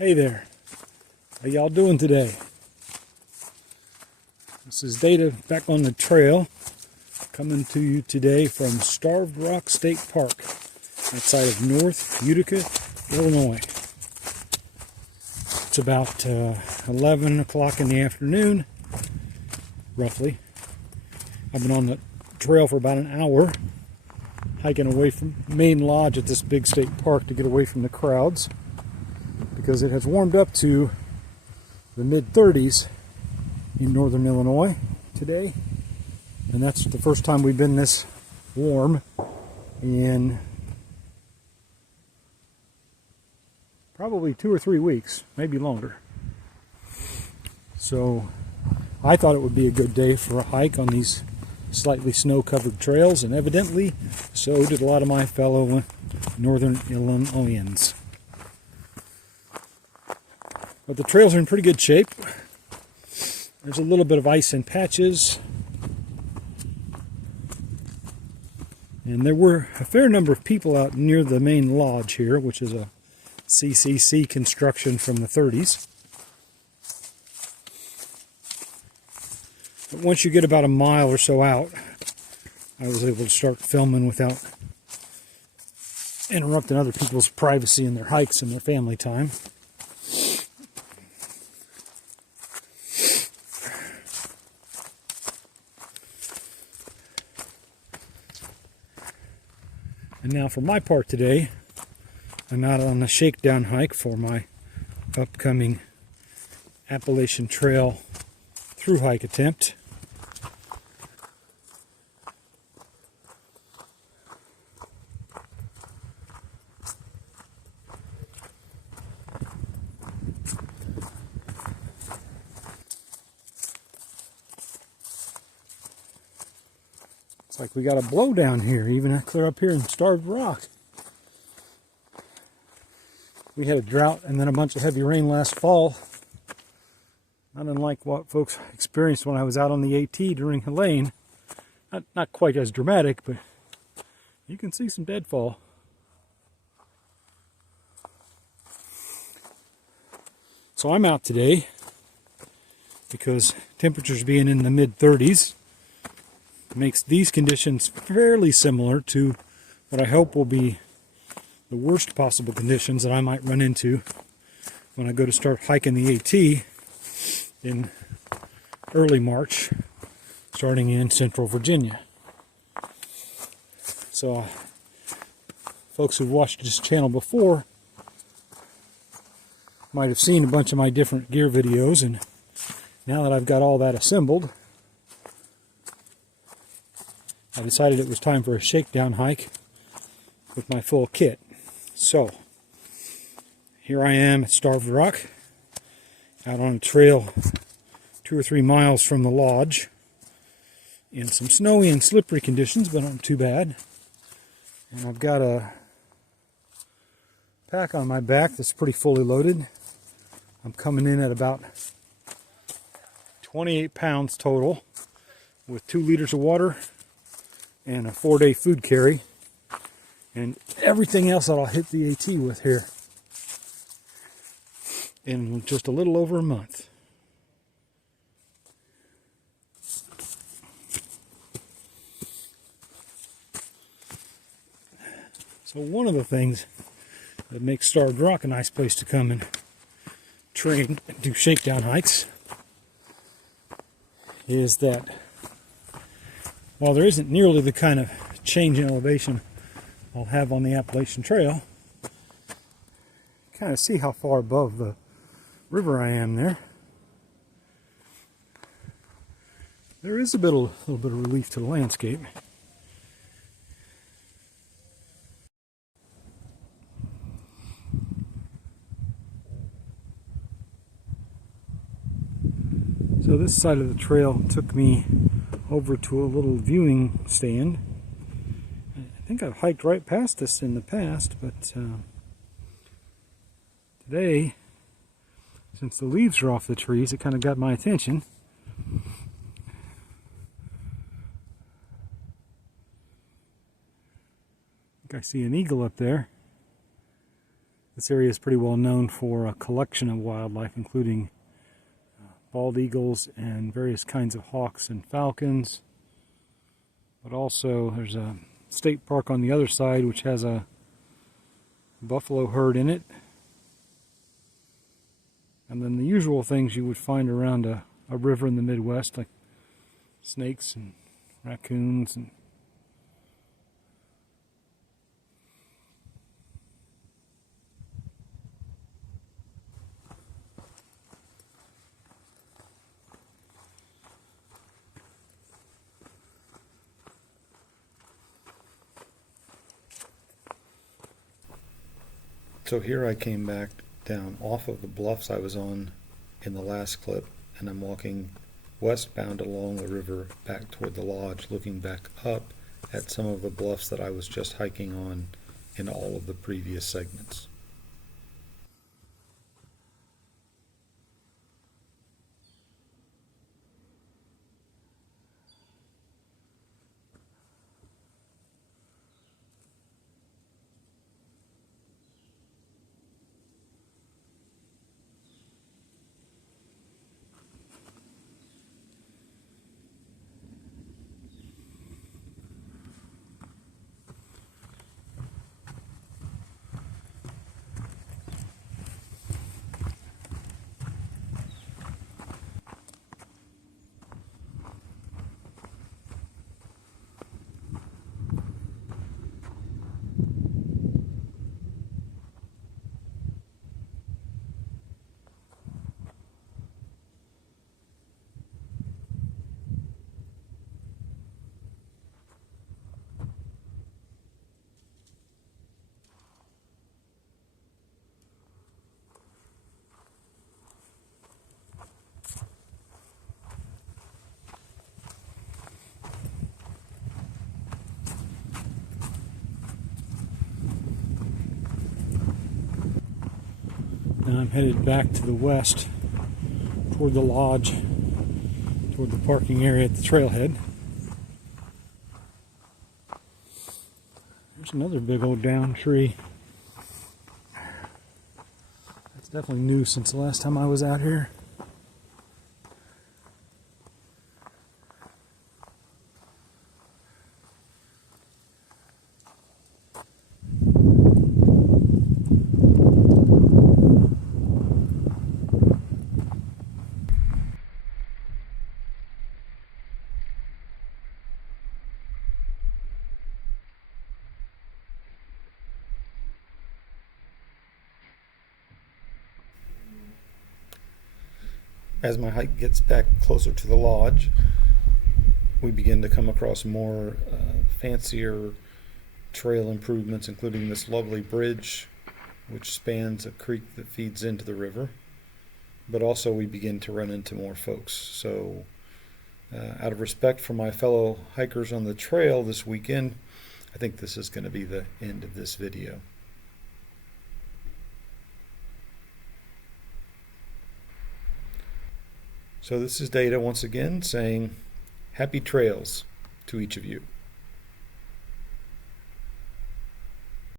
Hey there, how y'all doing today? This is Data back on the trail, coming to you today from Starved Rock State Park, outside of North Utica, Illinois. It's about 11 o'clock in the afternoon, roughly. I've been on the trail for about an hour, hiking away from the main lodge at this big state park to get away from the crowds, because it has warmed up to the mid-30s in northern Illinois today, and that's the first time we've been this warm in probably 2 or 3 weeks, maybe longer. So I thought it would be a good day for a hike on these slightly snow-covered trails, and evidently so did a lot of my fellow northern Illinoisans. But the trails are in pretty good shape. There's a little bit of ice in patches. And there were a fair number of people out near the main lodge here, which is a CCC construction from the 30s. But once you get about a mile or so out, I was able to start filming without interrupting other people's privacy and their hikes and their family time. And now for my part today, I'm out on the Shakedown hike for my upcoming Appalachian Trail thru-hike attempt. Like we got a blowdown here, even clear up here in Starved Rock. We had a drought and then a bunch of heavy rain last fall. Not unlike what folks experienced when I was out on the AT during Helene. Not quite as dramatic, but you can see some deadfall. So I'm out today because temperatures being in the mid-30s makes these conditions fairly similar to what I hope will be the worst possible conditions that I might run into when I go to start hiking the AT in early March, starting in central Virginia. So folks who've watched this channel before might have seen a bunch of my different gear videos, and now that I've got all that assembled, I decided it was time for a shakedown hike with my full kit. So, here I am at Starved Rock, out on a trail 2 or 3 miles from the lodge, in some snowy and slippery conditions, but not too bad. And I've got a pack on my back that's pretty fully loaded. I'm coming in at about 28 pounds total, with 2 liters of water and a 4-day food carry, and everything else that I'll hit the AT with here in just a little over a month. So one of the things that makes Starved Rock a nice place to come and train and do shakedown hikes is that while there isn't nearly the kind of change in elevation I'll have on the Appalachian Trail, kind of see how far above the river I am there. There is a little bit of relief to the landscape. So this side of the trail took me over to a little viewing stand. I think I've hiked right past this in the past, but today, since the leaves are off the trees, it kind of got my attention. I think I see an eagle up there. This area is pretty well known for a collection of wildlife, including bald eagles and various kinds of hawks and falcons. But also there's a state park on the other side which has a buffalo herd in it. And then the usual things you would find around a river in the Midwest, like snakes and raccoons and so here I came back down off of the bluffs I was on in the last clip, and I'm walking westbound along the river back toward the lodge, looking back up at some of the bluffs that I was just hiking on in all of the previous segments. And I'm headed back to the west toward the lodge, toward the parking area at the trailhead. There's another big old down tree. That's definitely new since the last time I was out here. As my hike gets back closer to the lodge, we begin to come across more fancier trail improvements, including this lovely bridge which spans a creek that feeds into the river. But also we begin to run into more folks. So out of respect for my fellow hikers on the trail this weekend, I think this is going to be the end of this video. So this is Data once again saying happy trails to each of you.